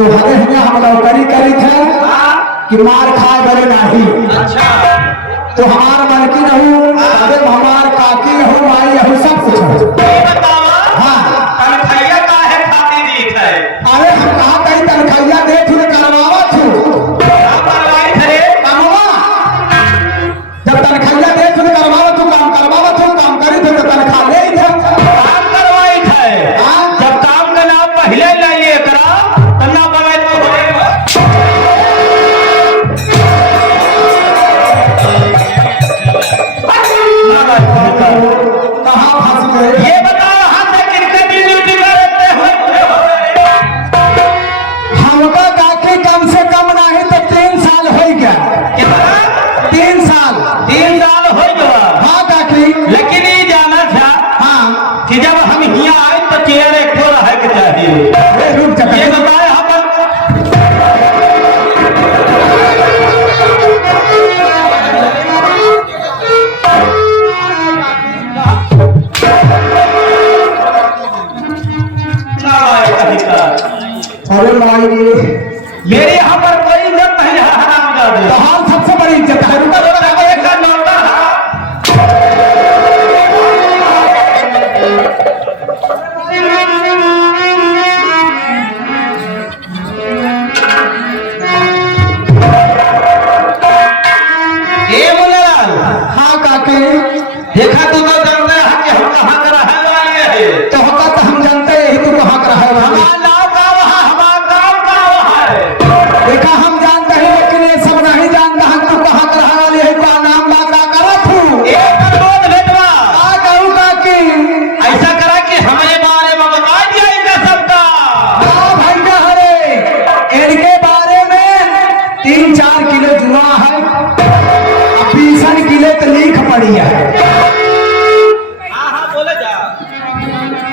तो हमें हमें हम नौकरी करी थे कि मार खाए बड़े नाही। अच्छा तो हमार मन की रहू अबे हमार काकी रहू माई रहू सब कुछ है। ये बतावा हाँ तनखैया काहे खातिर दी है? अरे हम कहा कहीं तनखैया दे थू करवावा थू क्या करवाई थे? कामवा जब तनखैया दे थू करवावा थू काम करी थे तो तनखा ले थे। काम करवाई थे? हाँ जब काम का नाम पहले लाइए करा तन्ना बनाए तो होएगा। कहाँ फंस गए। ये बताओ हम से कितने दिन ड्यूटी करते हुए? हमका काकी कम से कम नहीं तो 3 साल हो गया। कितना? 3 साल। 3 साल हो गया। हाँ काकी। लेकिन ये जाना था हाँ कि जब हम यहाँ आए तो चेयर एक तो रहे के चाहिए। रुक जा ये बताए हम अरे माई मेरे यहाँ पर कोई इज्जत नहीं है हरामजादे। तहार सबसे बड़ी इज्जत है। रुका रुका रुका एक का नौकर है। ए मुन्नालाल, हाँ काकी देखा तू तो जानते हैं कि हम कहाँ का रहने वाले हैं। तो होगा तो हम जानते हैं तू कहाँ का रहे वाली। हमारा नाम का वहाँ, हमारा गाँव का वहाँ है। देखा हम जानते हैं लेकिन ये सब नहीं जानता हम तू कहाँ का रहे वाली है। का नाम बा का करत हूँ एक अनुरोध भेजवा। आ कहूँ काकी। ऐसा करा कि हमारे बारे में बता दिया इनका सबका। हाँ भाई का हरे इनके बारे में 3-4 किलो जुआ है 20 किलो तो लीख पड़ी है। हाँ हाँ बोले जा।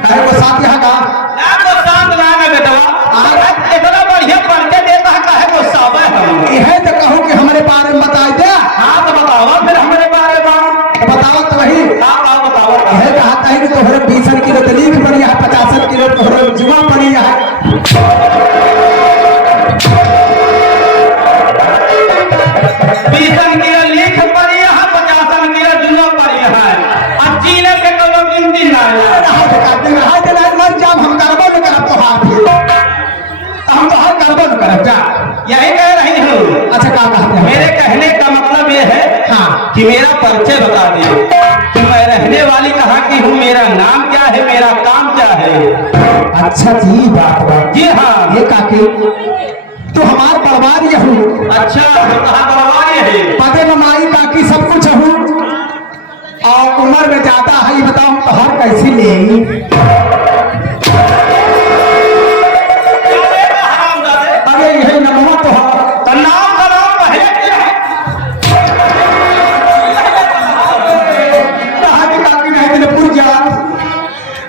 कहे को साथ यहाँ का नाम तो शांत नाम है बेटवा। आज इतना बढ़िया परिचय देता है काहे को साबे हम। यह तो कहूँ कि हमारे बारे में बता दे। हाँ तो बताओ फिर हमारे बारे में। तो बताओ तो वही हाँ हाँ बताओ। यह कहता है कि तोहरे 20 किलो तो लीख पड़ी है 50 किलो तोहरे जुआ पड़ी है। 20 किलो लीख पड़ी है 50 किलो जुआ पड़ी है। अब चीने के कलो गिनती ना है। मर जाब हम करबो न करब तोहार हम तोहार करबो न करब जा। यही कह रही हूँ। अच्छा का कहते हैं मेरे कहने का मतलब ये है हाँ कि मेरा परिचय बता दिए कि मैं रहने वाली कहाँ की हूँ, मेरा नाम क्या है, मेरा काम क्या है। अच्छा जी बात जी हाँ। ये काकी तो हमार परिवार ये हूँ। अच्छा तो कहाँ बनवाए है? पते में माई काकी सब कुछ हूँ और उम्र में ज्यादा है। ये बताओ तोहार कैसी लेगी। अरे यही नमवा तोहार तो नाम का नाम पहले क्या है? कहा कि काकी नहीं तेरे पुर जा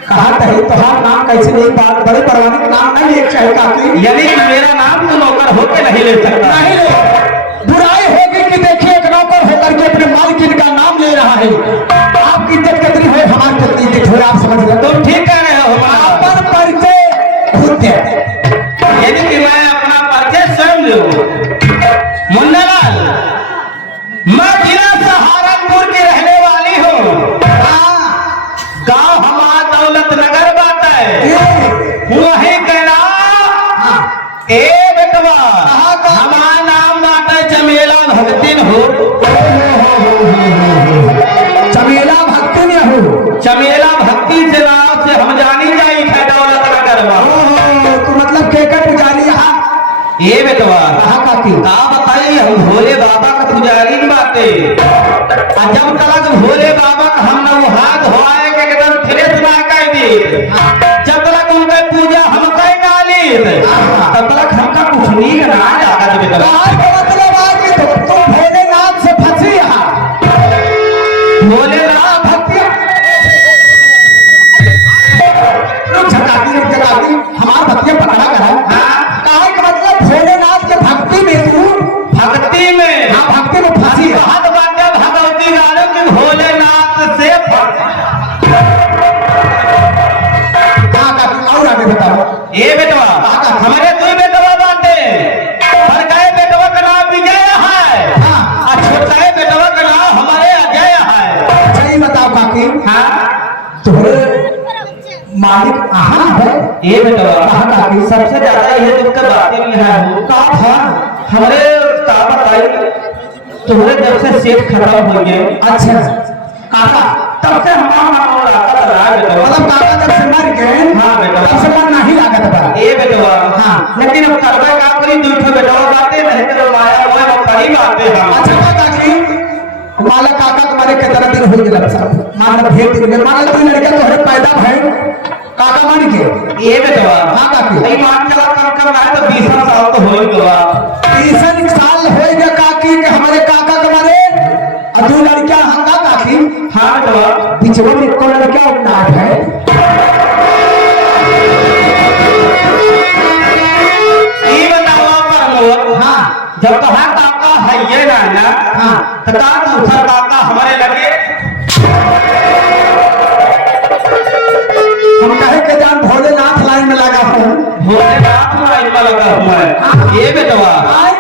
कहा तही तोहार नाम कैसे नहीं बात बड़े परवाने का नाम नहीं एक चाहे काकी। यानी कि मेरा नाम तो नौकर होके नहीं ले सकता। नहीं ले बुराई होगी कि देखिए एक नौकर होकर के अपने मालिक का नाम ले रहा है। आपकी इज्जत कितनी है हमारी कितनी इज्जत है आप समझ रहे तुम ठीक कह रहे हो। पर परिचय खुद दे। यदि कि मैं अपना परिचय स्वयं लूं। मुन्नालाल, मैं जिला सहारनपुर की रहने वाली हूँ। गांव हमारा दौलत नगर बात है। वही कहना ए बेटवा हमारा नाम बात है चमेला भगतिन हो। चमेला भक्ति में हो। चमेला भक्ति से नाम से हम जानी जाई है दौलत नगर में। तो मतलब केकर पुजारी यहाँ ये बेटवा कहा काकी आप बताइए हम भोले बाबा का पुजारी की बातें। और जब तक भोले बाबा का हम न वो हाथ धोआए के एकदम फ्रेश ना कर दी, जब तक उनका पूजा हम कर डाली तब तक हमका कुछ नीक ना जागा दे बेटा। मतलब आगे तो भोलेनाथ से फंसी यहाँ भोलेनाथ भक्ति रुक झकाती हमार भक्तियां पकड़ा करा। कहा कि मतलब भोलेनाथ के भक्ति में तू भक्ति में। हाँ भक्ति में फंसी है। हाथ बाटे भगवती गालो कि भोलेनाथ से तुम्हारे मालिक आहा है ये बेटवा कहा काकी सबसे ज्यादा ये दुख का बातें भी है का था हमारे का बताई तुम्हारे जब से सेठ खत्म हो गए अच्छा काका तब से हमारा मन आता रहा बेटवा मतलब काका जब से मर गए हाँ बेटवा तब से मन नहीं लागत बा ये बेटवा हाँ। लेकिन अब करवा काम करी दूठो बेटवा बातें नहीं तो माया मोह बड़ी बातें हम अच्छा काकी माला काका तुम्हारे कितना दिन हो गया सब मान लो भेट दिन मान लो तू लड़का तोहरे पैदा भइल काका मान के ये बेटवा हाँ काकी नहीं मान चला कम ना तो 20 साल तो हो गया 30 साल हो गया काकी के हमारे काका तुम्हारे और दो लड़कियां हंगा काकी हाँ बेटवा बीचवा में को लड़का नाथ है ये बताओ पर हाँ जब कहा काका है ये ना हाँ तो का दूसरा काका हमारे लगे हम कहे के जान भोलेनाथ लाइन में लगा हूँ भोलेनाथ माई में लगा हुआ है ये बेटवा आए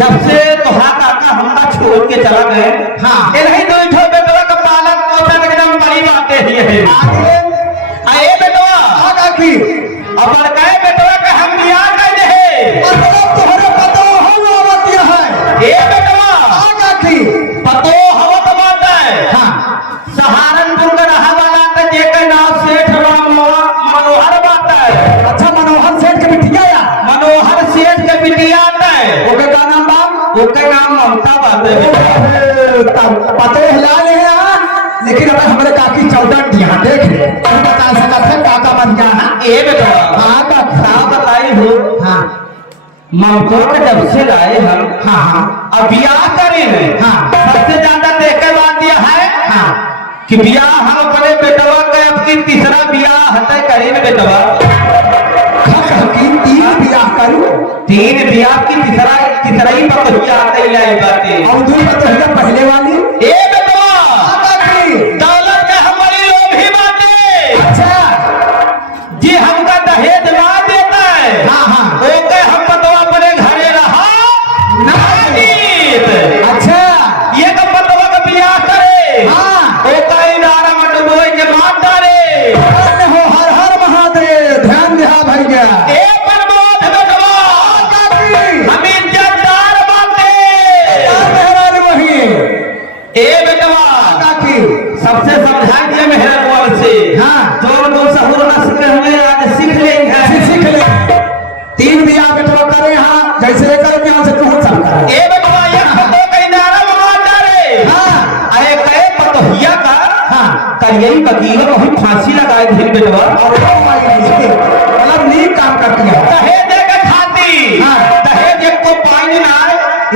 जब से कहा काका हमारा छोड़ के चला गए हाँ। ये नहीं दो ठो बेटवा का पालन पोषण एकदम बड़ी बातें ही है आगे आए बेटवा हाँ काकी अब कहे बेटवा का हम बियाह कर दे मतलब तुम्हारे पता हो आवतिया है ये बेटवा हाँ काकी पतो हवत बात है हाँ सहारनपुर का रहा वाला का जेकर नाम सेठ मनोहर बात है अच्छा मनोहर सेठ के बिटिया या मनोहर सेठ के बिटिया है ओके का नाम बा ओके नाम ममता बात है तब पते हिला ले हैं लेकिन अब हमारे काकी 14 यहाँ देख ले तू बता सकता है काका बन गया है ये बेटवा हाँ काका आप बताई हो हाँ ममता के जब से लाए हम हाँ हाँ अब ब्याह करे हैं हाँ। सबसे ज्यादा देख के बात यह है हाँ कि ब्याह हम अपने बेटवा का अब की तीसरा ब्याह हटे करेंगे बेटवा की 3 बियाह करूं 3 ब्याह की तीसरा ही पतोहिया आते लाई बातें और दूर पर तो पहले वाली ए बेटवा हाँ काकी दौलत के हमारी लोग ही बातें अच्छा जी हमका दहेज ना देता है हाँ हाँ ओके हम बतवा अपने घरे रहा नहीं अच्छा ये का बतवा का ब्याह करे हाँ ओका इनारा मत बोए के मार डाले अरे हो हर हर महादेव ध्यान दिया भैया ए प्रमोद बेटवा काकी हम इज्जतदार बाते यार मेहरानी वही ए बेटवा काकी सबसे समझा दिया मेहरा बोल से हाँ। जो सहुर न सीखे हमें आज सीख लेंगे सीख ले 3 बियाह बेटवा करे हाँ जैसे एक करो यहाँ से तू सब कर ए बेटवा ये पतो का इनारा मार डाले हाँ अरे कहे पतोहिया का हाँ करियई वकील को ही फांसी लगाए थे बेटवा और वो भाई इसके मतलब नीक काम करती है दहेज दे के खाती हाँ। दहेज एक को पाई ना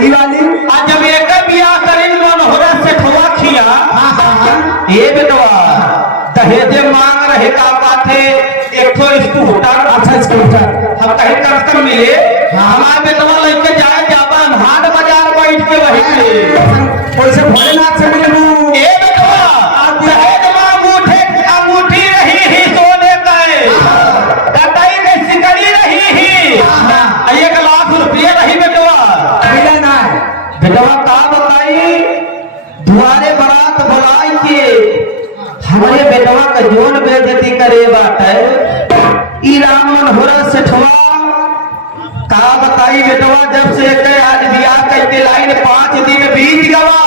ई वाली आज जब एक बियाह करें मनोहरा से ठवा खिया हाँ हाँ हाँ ए बेटवा दहेज मांग रहे का बात है एक तो स्कूटर अच्छा स्कूटर हम कहीं कस्टम मिले हाँ। हमारे बेटवा लेके जाए जाबा हम हाट बाजार बैठ के वहीं पे वैसे भोलेनाथ से मिलूं ए बेटवा दहेज मांग अंगूठी रही ही सोने का कटाई में सिकड़ी रही ही हाँ 1 लाख रुपये रही बेटवा मिला ना बेटवा का बताई दुआरे बारात बुलाई के हमारे बेटवा का जोन बेइज्जती करे बात है ई राम मनोहरा सेठवा का बताई बेटवा जब से के आज बियाह करके लाइन 5 दिन बीत गवा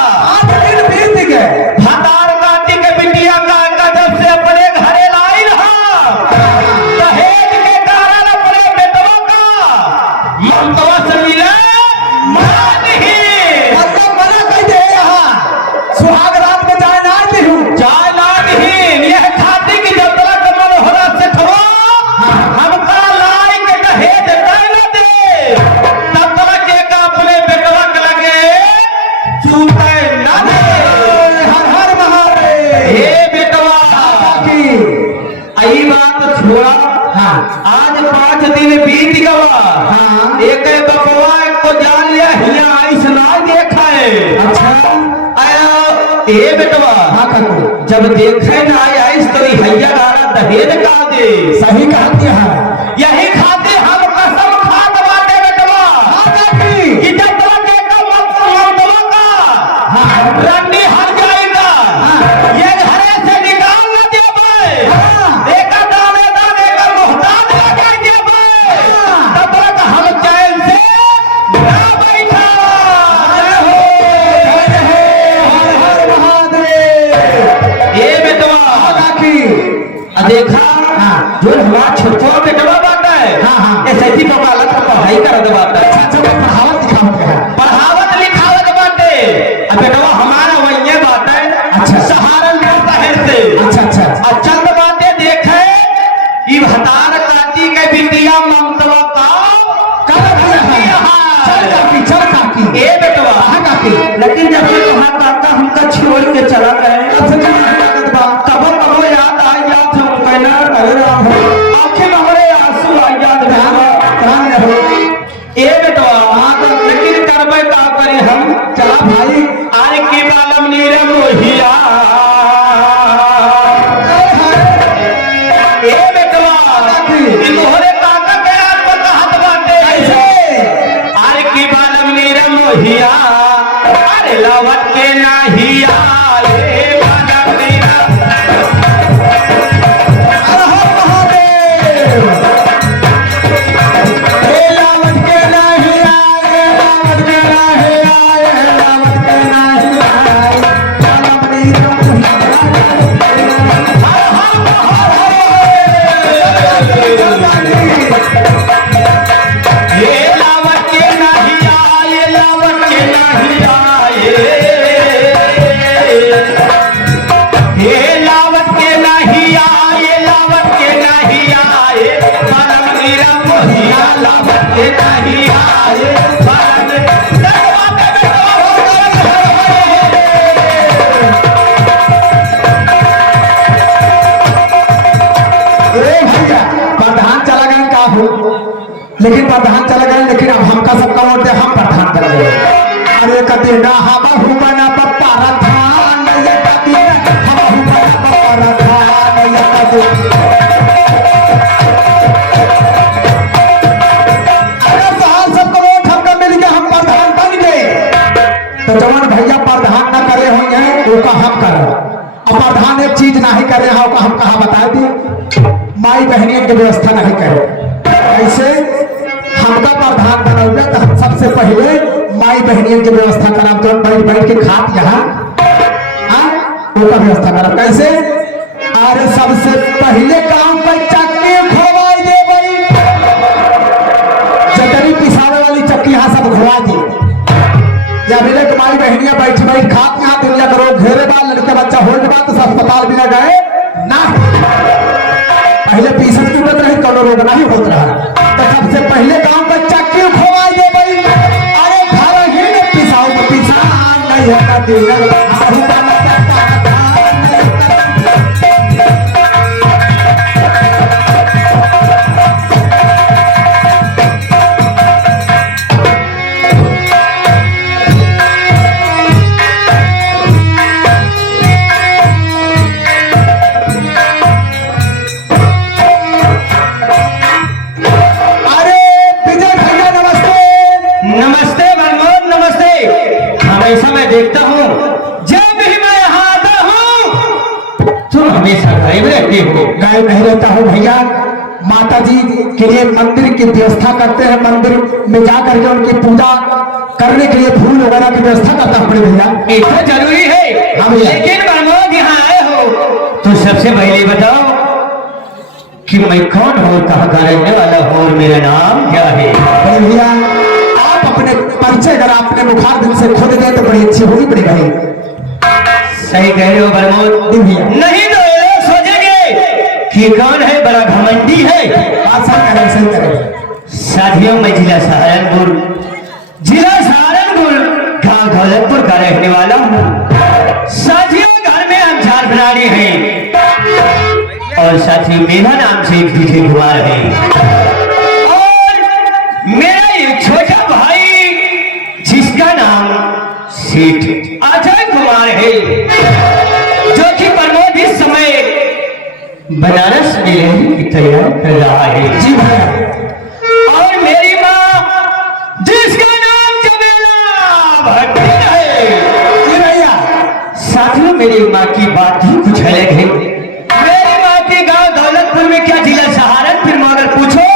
5 दिन बीत गए हतार काटी के बिटिया का जब से अपने घरे लाई रहा दहेज के कारण अपने बेटवा का ममतवा से मिले मना नहीं मतलब मना कर दे यहाँ सुहाग रात में जाए ना दी हूँ चाय ना नहीं यह खाती की जब तक मनोहरा से ठवा हमका लाई के दहेज न दे तब तक एक अपने बेटवा के लगे चूते न दे हर हर महादेव हे बेटवा की आई बात छोड़ा हाँ आज 5 दिन बीत गवा हाँ। एक बपवा को जान लिया हिया आइस ना देखा है अच्छा आया ए बेटवा हाँ काकू जब देखे ना आया इस तरह हैया गारा दहेज का दे सही कहती है यही खाते हम कसम खात बाटे बेटवा हाँ काकी कि जब तक एक ममतवा का हाँ रंडी हट जाएगा हाँ। ये घरे से निकाल न देबे देखा हाँ। जो हमारा छोटवा बेटवा बात है हाँ, हाँ। ये सैती पकाला तो पढ़ाई करत बात है अच्छा वो पढ़ावत लिखावत है। पढ़ावत लिखावत बाटे अब बेटवा हमारा वही बात है अच्छा। सहारनपुर शहर से अच्छा चंद बातें देखे कि भतार काटी के बिटिया ममतवा का चल काकी ए बेटवा कहाँ काकी लेकिन जब से तुम्हारा काका हमका छोड़ के चला गए कबो कबो याद आ याद हम कहना आंखें में हमारे आंसू आ याद ए बेटवा लेकिन करबे का करे हम चला भाई आरे की बालम नीरम मोहिया ए बेटवा इन मोहरे काका के हाथ पर हाथ बाटे आरे की बालम नीरम मोहिया अरे लवट के नाहिया ए बालम नीरम हर हर महादेव हे लावत के नाही आए लावत के नाही आए लावत के नाही आए लावत नहीं ये लावट के नहीं आए लावट के नहीं आए ये लावट के नहीं आए लावट के नहीं आए बालम नीरम मोहिया लावट के नहीं आए ए भैया प्रधान चला गए का हो लेकिन प्रधान चला गए लेकिन अब हमका सबका वोट दे हम प्रधान कर गए अरे कते ना हम हुबना पप्पा रधान ये कते हम हुबना पप्पा रधान ये कते अरे साहब सबका वोट हमका मिल गया हम प्रधान बन गए तो जवान भैया प्रधान ना करे होंगे वो का हम कर अब प्रधान एक चीज नहीं करे हैं वो का हम कहा बता दी माई बहनियन की व्यवस्था नहीं करे ऐसे हमका प्रधान बनौगे तो हम सबसे पहले माई बहनियन की व्यवस्था कराम तो बैठ बैठ के खात यहाँ वो का व्यवस्था कराम कैसे अरे सबसे पहले काम पर चक्की खोवाई दे भाई चटनी पिसाने वाली चक्की यहाँ सब घुमा दी या मेरे माई बहनियां बैठ बैठ खात यहाँ दुनिया करो घेरे बाल लड़के बच्चा होने बाद तो अस्पताल भी ना गए ना पहले पीसत की उम्र रही कौन रोग नहीं होता रहा तो सबसे पहले गांव में चक्की खोवाई दे भाई अरे घर ही ने पिसाओ तो पिसा नहीं होता दिन नमस्ते मनमोहन नमस्ते हमेशा मैं देखता हूँ जब भी मैं यहाँ आता हूँ तुम हमेशा घर में रहते हो गाय नहीं रहता हूँ भैया माता जी के लिए मंदिर की व्यवस्था करते हैं मंदिर में जा करके उनकी पूजा करने के लिए फूल वगैरह की व्यवस्था करता हूँ बड़े भैया ये तो जरूरी है हाँ भैया। लेकिन मनमोहन यहाँ आए हो तो सबसे पहले बताओ कि मैं कौन हूँ कहाँ का रहने वाला हूँ और मेरा नाम क्या है बड़े भैया आप अपने परिचय अगर आपने मुखार दिल से खुद दे तो बड़ी अच्छी होगी बड़ी भाई सही कह रहे हो मनमोहन भैया नहीं तो ये लोग सोचेंगे कि कौन है बड़ा घमंडी है बात सही करें साथियों मैं जिला सहारनपुर गांव दौलतपुर का रहने वाला हूँ साथियों घर में हम चार खिलाड़ी हैं और साथियों मेरा नाम से एक विजय कुमार है और मेरा एक छोटा भाई जिसका नाम सेठ अजय कुमार है जो कि प्रमोद इस समय बनारस में रहने की तैयारी कर रहा है जी भैया और मेरी माँ जिसका नाम चमेला भट्टी है जी भैया साथियों मेरी माँ की बात ही कुछ अलग है मेरी माँ के गांव दौलतपुर में क्या जिला सहारनपुर में अगर पूछो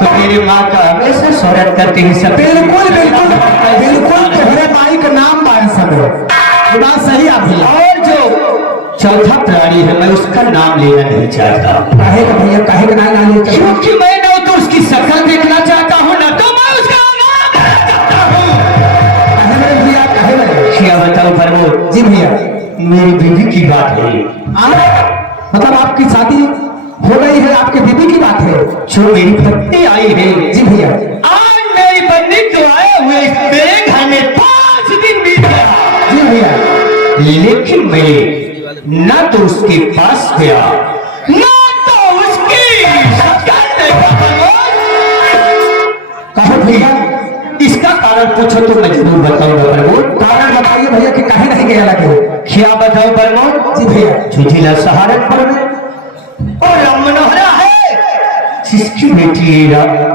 तो मेरी माँ का हमेशा स्वागत करते हैं सब बिल्कुल बिल्कुल बिल्कुल तुम्हारे माई का नाम बाय सब ये बात सही आप भैया और जो चौथा प्राणी वाली है, मैं उसका नाम लेना नहीं चाहता। काहे का भैया, काहे का ना ले चलो। क्योंकि मैं न तो उसकी शक्ल देखना चाहता हूँ, न तो मैं उसका नाम लेना चाहता हूँ। काहे मेरे भैया, काहे मेरे? क्या बताऊं प्रमोद? जी भैया। मेरी बीवी की बात है। मतलब आपकी शादी हो गई है, आपकी बीवी की बात है? जो मेरी पत्नी आई है। जी भैया। आज मेरी पत्नी को आए हुए मेरे घर में 5 दिन बीत गया। जी भैया। लेकिन मैं न तो उसके पास गया, न तो उसकी शक्ल देखा। कहो भैया, इसका कारण पूछो तो मैं जरूर बताऊंगा प्रमोद। कारण बताइए भैया कि काहे नहीं गया लगे? क्या बताऊं प्रमोद? जी भैया। जो जिला सहारनपुर में और मनोहरा है, जिसकी बेटी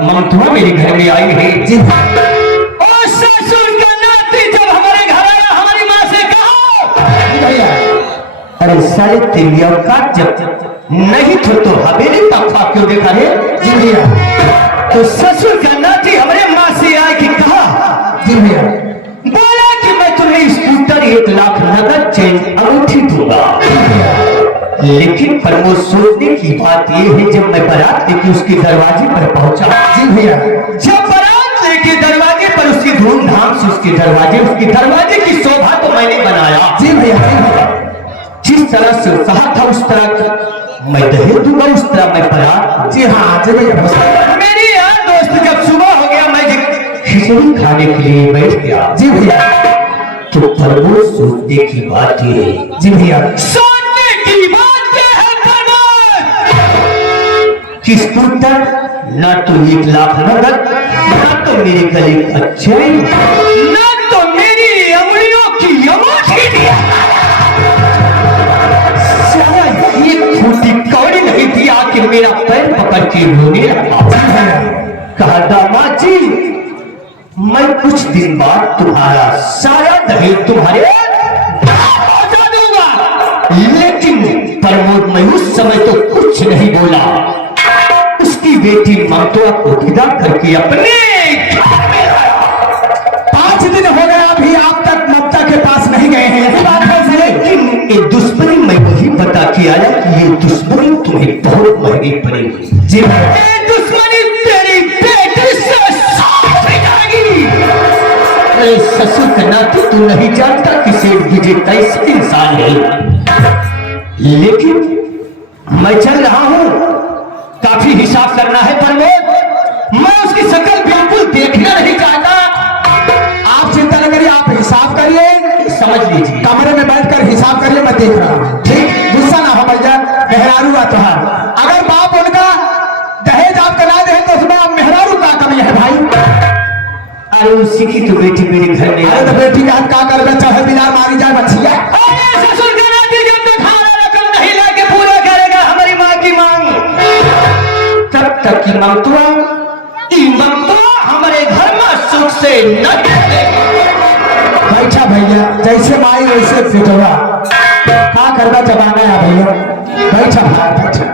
ममता मेरे घर में आई है। जी और ससुर का नाती जब हमारे घर आया, हमारी माँ से कहा, भैया। अरे साले तेरी औकात जब नहीं तो हवेली तक क्यों देखा है? जी भैया। तो ससुर का नाती हमारे माँ से आए कि कहा, जी भैया। बोला कि मैं तुम्हें स्कूटर 1 लाख नगद चेन अंगूठी दूंगा। लेकिन प्रमोद सोचने की बात यह है, जब मैं बारात लेके उसके दरवाजे पर पहुंचा। जी भैया। जब बारात लेके दरवाजे पर उसकी धूमधाम से उसके दरवाजे की शोभा तो मैंने बनाया। जी भैया। जी भैया। जिस तरह से कहा था उस तरह मैं दहेज दूंगा, उस तरह मैं बारात। जी हाँ। जी भैया। मेरी यार दोस्त जब सुबह हो गया, मैं खिचड़ी खाने के लिए बैठ गया। जी भैया। तो प्रमोद सोचने की बात ये है। जी भैया। सोचने की बात ये है प्रमोद कि स्कूटर न तो 1 लाख नगद, न तो मेरे गले का चेन, न तो मेरी अंगुलियों की अंगूठी दिया। एक फूटी कौड़ी नहीं दिया कि मेरा पैर पकड़ के रोने लगा। कहा, दामाद जी मैं कुछ दिन बाद तुम्हारा सारा दहेज तुम्हारे पहुंचा दूंगा। लेकिन प्रमोद मैं उस समय तो कुछ नहीं बोला। उसकी बेटी ममता को विदा करके अपने घर में आया। 5 दिन हो गए अभी आप तक ममता के पास नहीं गए हैं, यही बात है। लेकिन ये दुश्मनी मैं वही बता के आया कि ये दुश्मनी तुम्हें बहुत महंगी पड़ेगी। जी भैया। ये दुश्मनी तेरी बेटी से साफ हो जाएगी। अरे ससुर का नाती तू नहीं जानता कि सेठ विजय कैसे इंसान है। लेकिन मैं चल रहा हूं, काफी हिसाब करना है प्रमोद। मैं उसकी शक्ल बिल्कुल देखना नहीं चाहता। आप चिंता न करिए, आप हिसाब करिए, समझ लीजिए, कमरे में बैठकर हिसाब करिए, मैं देख रहा हूँ। ठीक, गुस्सा ना हो भैया, मेहरारू का त्योहार। अगर बाप उनका दहेज आपका ना दे तो उसमें आप मेहरारू का कमी है भाई। अरे उसी की तो बेटी मेरे घर में। अरे तो बेटी का हाथ का कर बच्चा है, बिना मारी जाए बच्चिया। ससुर का नाती जब तक हमारा रकम नहीं लाके पूरा करेगा हमारी माँ की मांग, तब तक की ममता हमारे घर में सुख से न बैठा भैया, जैसे माई वैसे बेटवा, का करवा जमाना है भैया। बैठा भाई, बैठा।